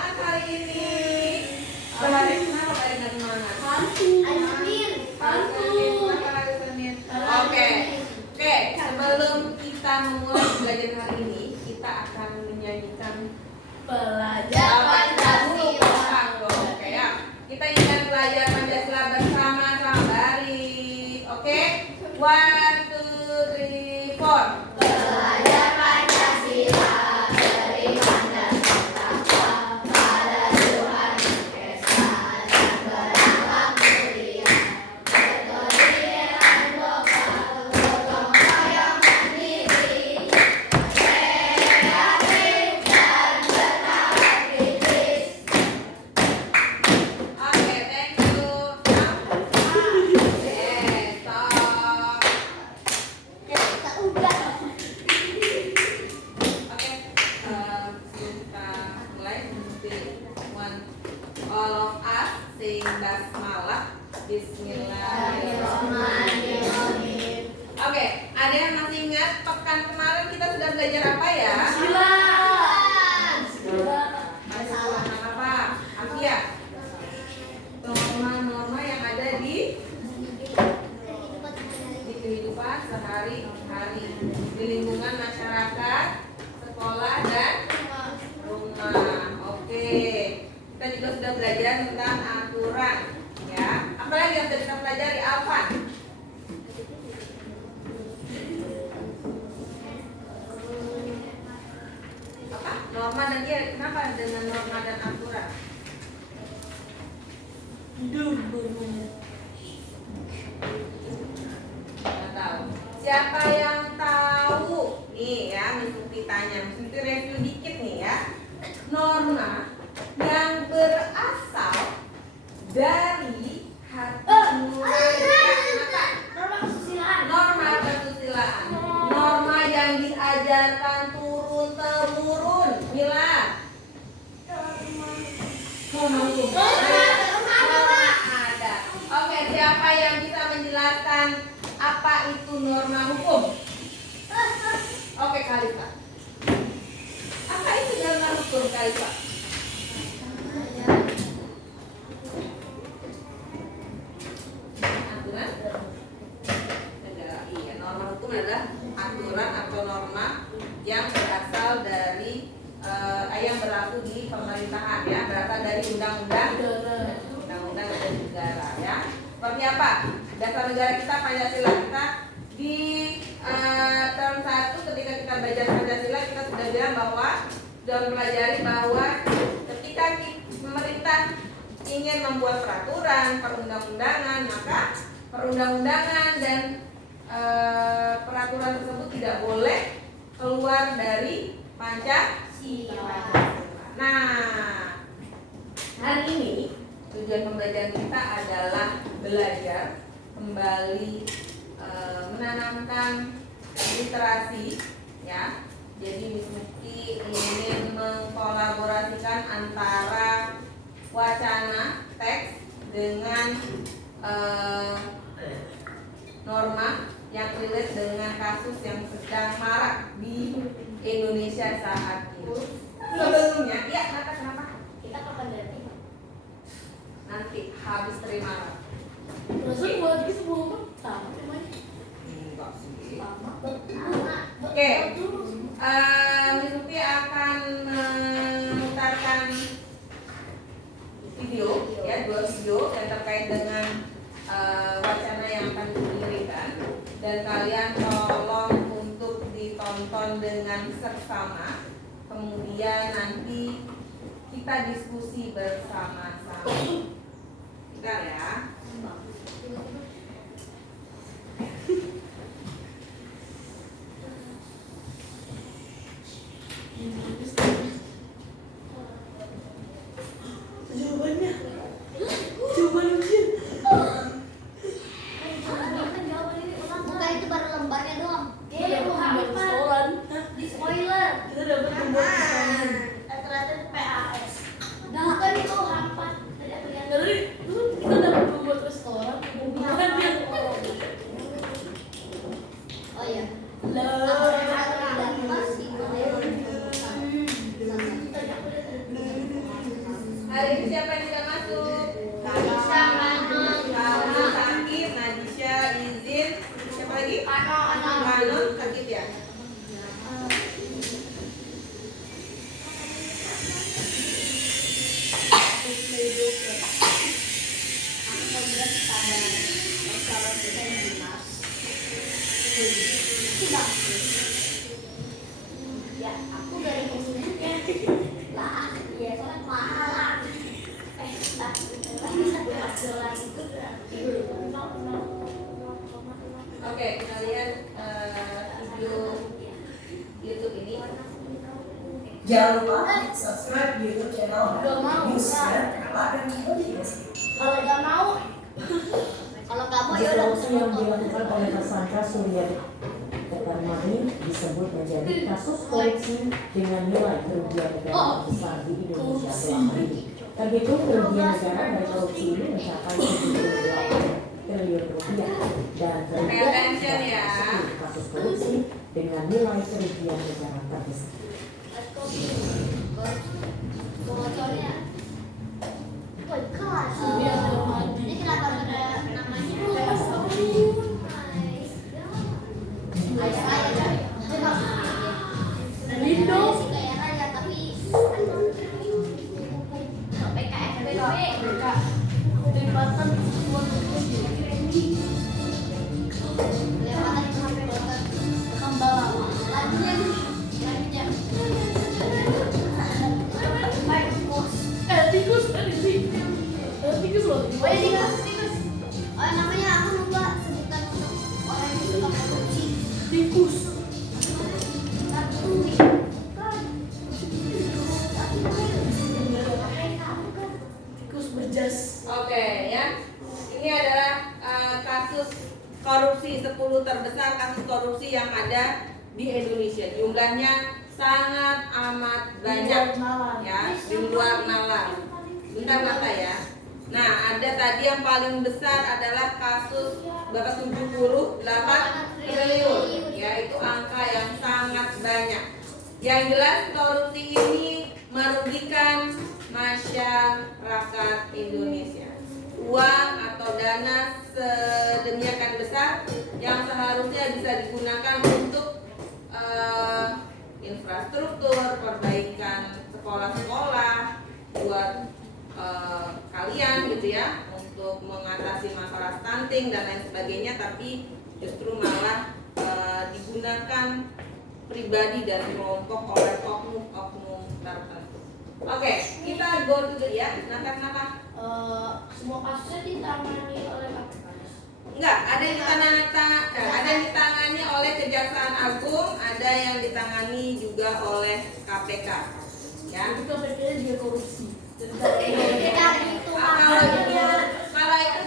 semangat hari ini. Hari kenapa tadi nggak semangat? Hari Senin. Oke. Sebelum kita memulai belajar hari ini, kita akan menyanyikan Belajar Pancasila. Oke ya. Kita ingin belajar Pancasila bersama sama Bari. Oke. 1, 2, 3, 4. Belajar Pancasila dari Pancasila pada Tuhan Esa dan berakhlak mulia, berkebudayaan lokal, gotong royong mandiri, kreatif dan bernalar kritis. Oke, thank you. Stop. Oke, sebelum kita mulai, all of us sing basmalah. Bismillahirrahmanirrahim. Oke, ada yang masih ingat pekan kemarin kita sudah belajar apa ya? Masalah apa? Afia. Norma-norma yang ada di kehidupan sehari-hari di lingkungan masyarakat, sekolah dan rumah. Oke, kita juga sudah belajar tentang aturan, ya. Apalagi yang tadi kita pelajari, Alvan? Apa? Norma dan kenapa dengan norma dan aturan? Nggak tahu. Siapa yang tahu? Nih ya, Misuti tanya. Misuti review dikit nih ya. Norma yang berasal dari hati nurani. Norma kesusilaan. Norma yang diajarkan turun temurun. Mila. Norma ada. Oke, siapa yang bisa menjelaskan apa itu norma hukum? Oke, Kalisa. Apa itu norma hukum, Kalisa? Aturan negara. Iya, norma hukum adalah aturan atau norma yang berasal dari yang berlaku di pemerintahan, ya, berasal dari undang-undang dan negara, ya. Seperti apa? Dasar negara kita Pancasila. Kita di tahun 1 ketika kita belajar Pancasila, kita sudah bilang bahwa sudah mempelajari bahwa ketika pemerintah ingin membuat peraturan, perundang-undangan, maka perundang-undangan dan peraturan tersebut tidak boleh keluar dari Pancasila. Nah, hari ini tujuan pembelajaran kita adalah belajar kembali menanamkan literasi, ya. Jadi Miss Muki ingin mengkolaborasikan antara wacana teks dengan norma yang relate dengan kasus yang sedang marak di Indonesia saat ini. Sebelumnya, ya, kenapa? Kita kapan dari? Nanti habis terima. Terus buat di sebelum sama Enggak sih. sama. Oke, Miss Upi akan memutarkan video, ya, 2 video yang terkait dengan wacana yang akan diberikan, dan kalian tolong untuk ditonton dengan seksama. Kemudian nanti kita diskusi bersama-sama. Bentar ya. Jawaban ujian. Bukan itu baru lembarnya doang. Itu hafal. Di spoiler. Kita dapat membuat kesalahan. Ternyata PAS. Nah kan itu hafal. Dari kita dapat membuat restoran. Bukan dia. Oh iya. Hari ini siapa yang tidak masuk? Najisha, Kamu sakit, Najisha izin. Siapa lagi? Kanun sakit ya. Ya, aku dari kemudiannya lah, ya soalnya mahal. $4 itu berarti Oke, kita lihat video YouTube ini. Jangan lupa subscribe YouTube channel Gak mau. News dan aktifkan notifikasi. kalau nggak mau, kalau nggak mau ya udah Eksekusi yang dilakukan oleh tersangka Suryadi Tegarmani disebut menjadi kasus korupsi dengan nilai kerugian negara terbesar di Indonesia selama ini. Terhitung kerugian negara dari korupsi ini mencapai 78 triliun rupiah dan Attention ya. kasus korupsi dengan nilai kerugian negara terbesar. bocornya kelas. Biar ada mandi. Ini kenapa ada namanya? Lindo. Kayak raya tapi PKSBB. Jembatan Lewatan sampai Hambalang. lanjutnya. Baik, bos. Tikus tadi sih. Tikus loh. Oh ya tikus. Oh namanya aku lupa sebutan untuk orang yang suka korupsi. Tikus. Satu. Tikus berjas. Oke ya. Ini adalah kasus korupsi 10 terbesar kasus korupsi yang ada di Indonesia. Jumlahnya sangat amat banyak ya, di luar nalar. Bentar mata ya. Nah, ada tadi yang paling besar adalah kasus berapa 78 triliun, ya itu angka yang sangat banyak. Yang jelas korupsi ini merugikan masyarakat Indonesia. Uang atau dana sedemikian besar yang seharusnya bisa digunakan untuk infrastruktur, perbaikan sekolah-sekolah buat kalian gitu ya, untuk mengatasi masalah stunting dan lain sebagainya, tapi justru malah digunakan pribadi dan kelompok oleh oknum-oknum tertentu. Oke, kita go to the ya. Kenapa? Semua kasusnya ditangani oleh KPK. Enggak, ada yang ditangani oleh Kejaksaan Agung, ada yang ditangani juga oleh KPK. Ya. Itu KPK-nya juga korupsi. Kalau itu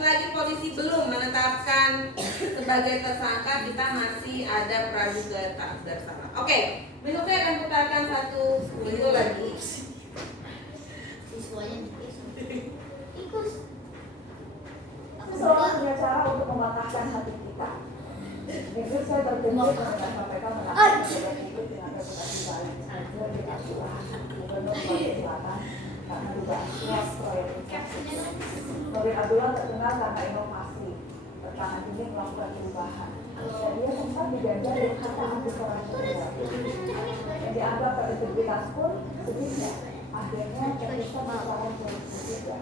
selagi polisi belum menetapkan sebagai tersangka, kita masih ada praduga tak bersalah. Oke, berikutnya akan putarkan satu video lagi. Siswanya tikus. Seseorang punya cara untuk mematahkan hati kita. Jujur saya terkejut ketika KPK menangkap pejabat itu dengan reputasi baik. Lebih akurat, Gubernur Sulawesi Selatan karena dugaan suap proyek infrastruktur. Nurdin Abdullah terkenal karena inovasi. Belakangan ini melakukan perubahan. Dan dia sempat diganjar dengan kata anti korupsi. Yang dianggap berintegritas pun sedihnya. Akhirnya terpisah masalah korupsi juga.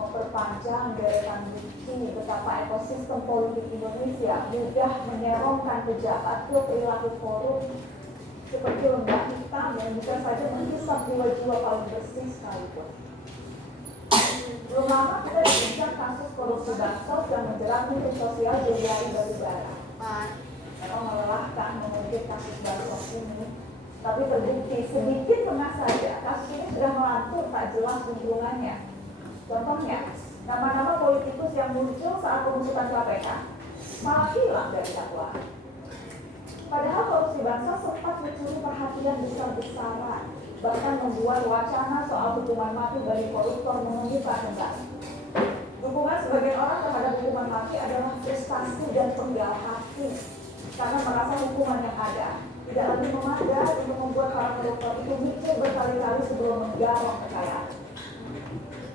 Memperpanjang deretan bukti betapa ekosistem politik Indonesia mudah menyerongkan pejabat ke perilaku korup seperti lembah hitam yang bukan saja menghisap jiwa-jiwa paling bersih sekalipun. Belum lama kita dibincang kasus korupsi bansos yang menjerat Menteri Sosial Juliari Batubara. Memang melelahkan mengungkit kasus bansos ini, tapi terbukti sedikit pernah saja kasus ini sudah melantur tak jelas hubungannya. Contohnya, nama-nama politikus yang muncul saat pengusutan KPK malah hilang dari dakwaan. Padahal korupsi bansos sempat mencuri perhatian besar-besaran, bahkan membuat wacana soal hukuman mati bagi koruptor mengemuka kembali. Dukungan sebagian orang terhadap hukuman mati adalah prestasi dan penggal hati, karena merasa hukuman yang ada Tidak lagi memadai untuk membuat para koruptor itu mikir berkali-kali sebelum menggarong kekayaan.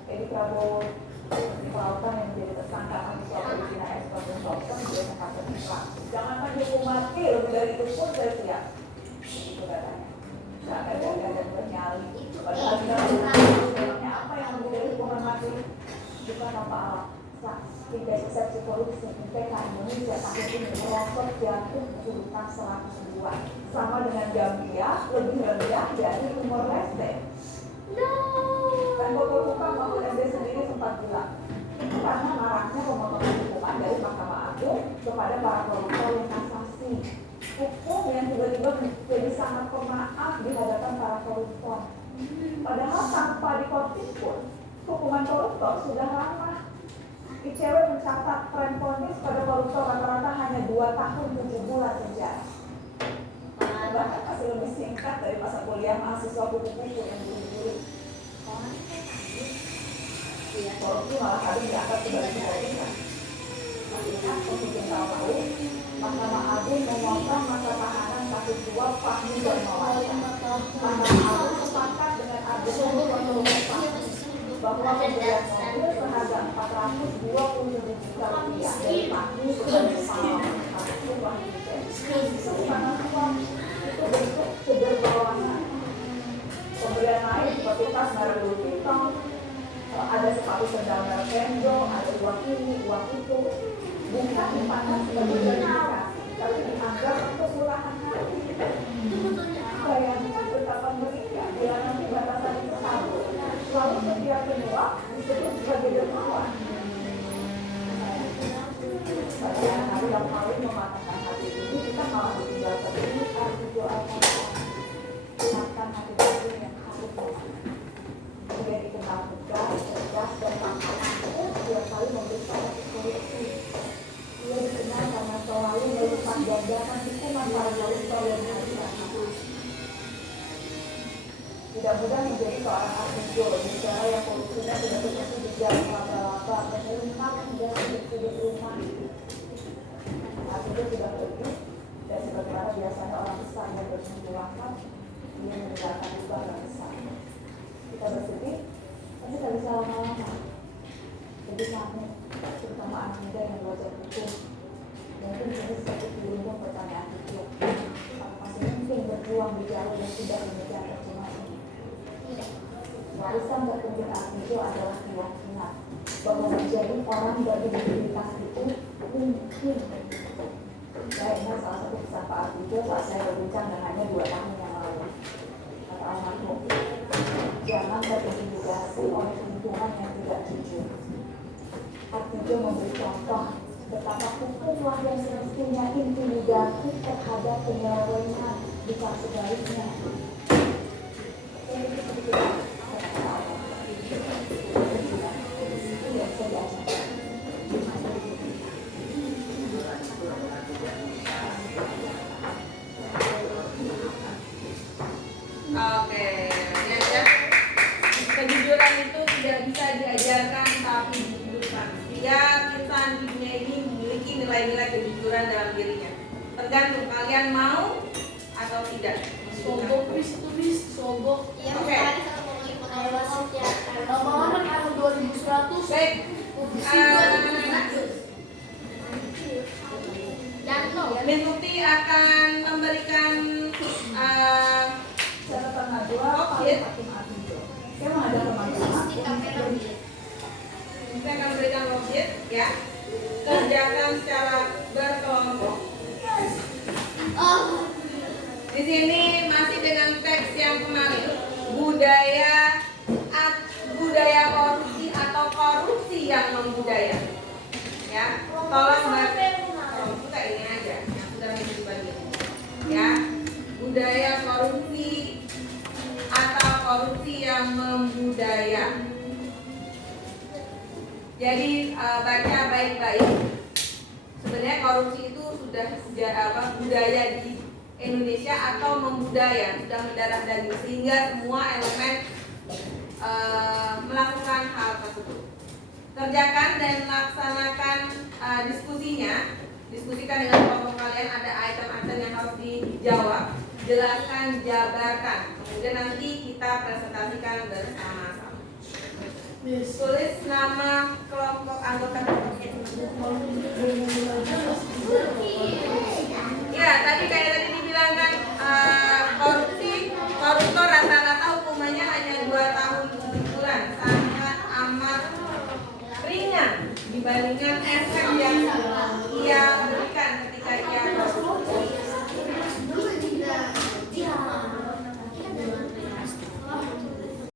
Edi Prabowo Kelautan yang menjadi tersangka kasus suap perizinan ekspor dan Thompson dia kata jangankan dihukum mati, lebih dari itu pun saya siap. Itu katanya. Nggak ada dan bernyali. Padahal sebenarnya apa yang lebih dari hukuman mati? Bukan apa-apa. Indeks persepsi korupsi IPK Indonesia tahun ini merosot jatuh urutan 102, sama dengan Gambia, lebih rendah dari Timor Leste. Dan Polhukam maupun SD sendiri sempat bilang itu karena maraknya pemotongan hukuman dari Mahkamah Agung kepada para koruptor yang kasasi. Hukum yang tiba-tiba menjadi sangat pemaaf di hadapan para koruptor. Padahal tanpa dikotis pun hukuman koruptor sudah lama. ICW mencatat tren vonis pada koruptor rata-rata hanya 2 tahun 7 bulan penjara. Bahkan masih lebih singkat dari masa kuliah mahasiswa kupu-kupu yang buru-buru. Korupsi malah kadang dianggap sebagai kebaikan. Masih ingat pemimpin tahun lalu, Mahkamah Agung memotong masa tahanan kasus suap Fahmi Darmawan. Mahkamah Agung sepakat dengan argumen bahwa pembelian mobil seharga 427 juta rupiah dari Fahmi sebagai Fahmi itu bukanlah suap, itu bentuk kedermawanan. Pembelian lain seperti tas merek Louis Vuitton, ada sepatu sandal merek Kenzo, ada uang ini, uang itu, bukan dipandang sebagai gratifikasi, tapi dianggap untuk murahan hati. Bayangkan betapa mereka bila nanti batasan itu kabur, lalu setiap penyuap disebut sebagai dermawan. Bagi anak-anak yang paling mematahkan hati ini, kita malah ditinggal terus arti doa makan hati-hati yang harus mematahkan. Dia dikenal tegas, cerdas, dan pangkat setiap kali memeriksa kasus korupsi. Dia dikenal karena selalu melipat gandakan hukuman para koruptor yang dihadirkan. Tidak mudah menjadi seorang artijo di negara yang korupsinya sudah seperti di jalan laba-laba, menyelimpah dari sudut rumah. Artijo sudah pergi, dan sebagaimana biasanya orang besar yang bermimpi dia meninggalkan lubang yang besar. Kita bersedih, tapi tak bisa lama-lama. Jadi kami, terutama anak muda yang belajar hukum, mungkin ini seperti dirundung pertanyaan itu. Masih mungkin berjuang di jalur yang tidak mengejar percuma ini. Warisan terpenting Artijo adalah keyakinan bahwa menjadi orang berintegritas itu mungkin. Saya ingat salah satu pesan Pak Artijo saat saya berbincang dengannya 2 tahun yang lalu. Kata almarhum, jangan terintimidasi oleh lingkungan yang tidak jujur. Artijo memberi contoh betapa hukumlah yang semestinya intimidasi terhadap penyelewengan, bukan sebaliknya. Oke, ya. Kejujuran itu tidak bisa diajarkan tapi dihidupkan. Setiap insan di dunia ini memiliki nilai-nilai kejujuran dalam dirinya. Tergantung kalian mau atau tidak. Sogok tulis sogok. Iya, Oke. Lama-lama tahun 2100. Baik. Miss Lutfi akan memberikan catatan najwa oleh Hakim Artijo. Saya mengajar teman-teman. saya akan memberikan worksheet ya. Kerjakan secara berkelompok. Di sini masih dengan teks yang kemarin, budaya korupsi atau korupsi yang membudaya. Ya, tolong buka ini aja yang sudah menjadi bagian. Ya, budaya korupsi atau korupsi yang membudaya. Jadi baca baik-baik. Sebenarnya korupsi itu sudah budaya di Indonesia atau membudaya, sudah mendarah daging sehingga semua elemen melakukan hal tersebut. Kerjakan dan laksanakan diskusinya. diskusikan dengan kelompok kalian, ada item-item yang harus dijawab, jelaskan, jabarkan. Kemudian nanti kita presentasikan bersama-sama. Tulis nama kelompok anggota kelompoknya. Ya, tadi kayak tadi dibilang kan, koruptor rata-rata hukumannya hanya 2 tahun 7 bulan, sangat amat ringan dibandingkan efek yang ia berikan ketika ia korupsi.